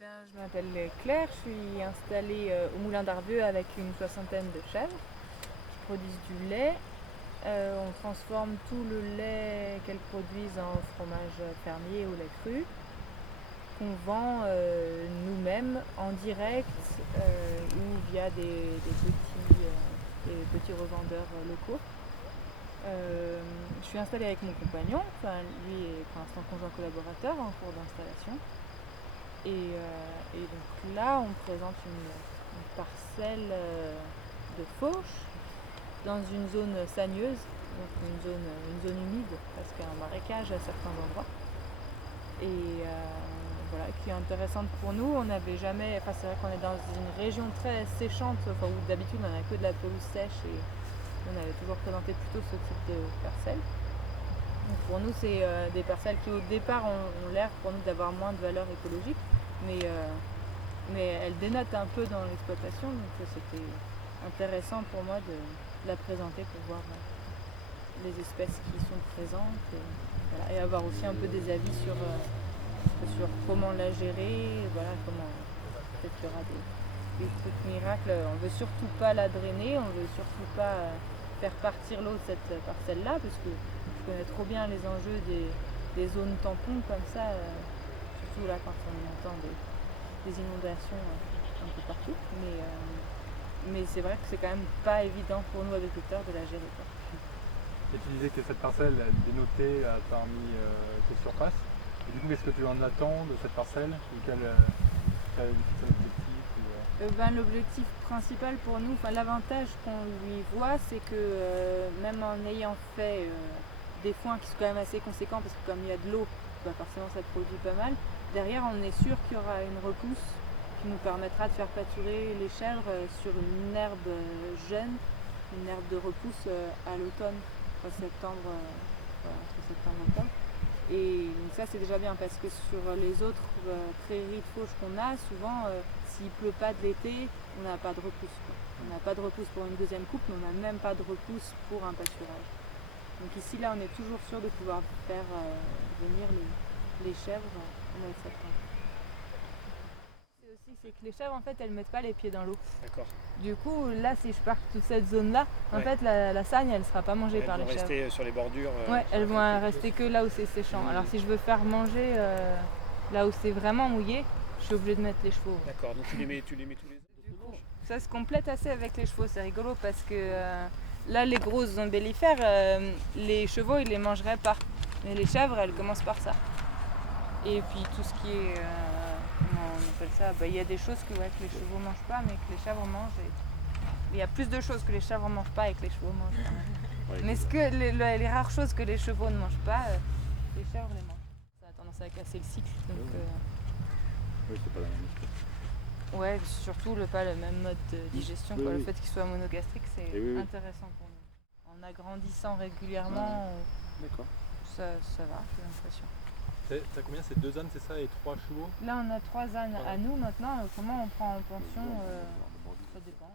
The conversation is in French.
Je m'appelle Claire, je suis installée au Moulin d'Arvieux avec une soixantaine de chèvres qui produisent du lait. On transforme tout le lait qu'elles produisent en fromage fermier ou lait cru qu'on vend nous-mêmes en direct ou via des petits revendeurs locaux. Je suis installée avec mon compagnon, lui est pour l'instant conjoint collaborateur en cours d'installation. Et donc là, on présente une parcelle de fauche dans une zone sagneuse, donc une zone humide, parce qu'il y a un marécage à certains endroits. Et voilà, qui est intéressante pour nous. On n'avait jamais, c'est vrai qu'on est dans une région très séchante, où d'habitude on n'a que de la pelouse sèche et on avait toujours présenté plutôt ce type de parcelles. Donc pour nous, c'est des parcelles qui au départ ont l'air pour nous d'avoir moins de valeur écologique, mais elles dénotent un peu dans l'exploitation, donc c'était intéressant pour moi de la présenter pour voir les espèces qui sont présentes et avoir aussi un peu des avis sur comment la gérer, comment peut-être qu'il y aura des trucs miracles. On veut surtout pas la drainer, on veut surtout pas faire partir l'eau de cette parcelle-là, parce que je connais trop bien les enjeux des zones tampons comme ça, surtout là quand on entend des inondations un peu partout. Mais c'est vrai que c'est quand même pas évident pour nous agriculteurs de la gérer, quoi. Et tu disais que cette parcelle, elle dénotait parmi tes surfaces. Et du coup, qu'est-ce que tu en attends de cette parcelle? Ou quel objectif L'objectif principal pour nous, l'avantage qu'on lui voit, c'est que même en ayant fait des foins qui sont quand même assez conséquents, parce que comme il y a de l'eau, forcément ça produit pas mal, derrière on est sûr qu'il y aura une repousse qui nous permettra de faire pâturer les chèvres sur une herbe jeune, une herbe de repousse à l'automne, entre septembre et octobre. Et donc ça c'est déjà bien, parce que sur les autres prairies de fauche qu'on a, souvent s'il pleut pas de l'été, on n'a pas de repousse, quoi. On n'a pas de repousse pour une deuxième coupe, mais on n'a même pas de repousse pour un pâturage. Donc ici là on est toujours sûr de pouvoir faire venir les chèvres au mois de septembre. C'est que les chèvres en fait elles mettent pas les pieds dans l'eau. D'accord. Du coup là si je pars toute cette zone là, en fait la sagne elle sera pas mangée par les chèvres. Elles vont rester sur les bordures. Elles vont rester que là où c'est séchant. Alors si je veux faire manger là où c'est vraiment mouillé, je suis obligée de mettre les chevaux. D'accord, donc tu les mets tous les ans. Ça se complète assez avec les chevaux, c'est rigolo parce que là les grosses ombellifères, les chevaux ils les mangeraient pas. Mais les chèvres elles commencent par ça. Et puis tout ce qui est, comment on appelle ça, il y a des choses que les chevaux mangent pas mais que les chèvres mangent. Il y a plus de choses que les chèvres mangent pas et que les chevaux mangent. Mais les rares choses que les chevaux ne mangent pas, les chèvres les mangent. Ça a tendance à casser le cycle. Donc, oui, c'est pas la même chose. Ouais, surtout pas le même mode de digestion. Le fait qu'il soit monogastrique, c'est intéressant pour nous. En agrandissant régulièrement, ça va, j'ai l'impression. T'as combien? C'est 2 ânes, c'est ça, et 3 chevaux? Là, on a 3 ânes à nous maintenant. Comment on prend en pension, ça dépend.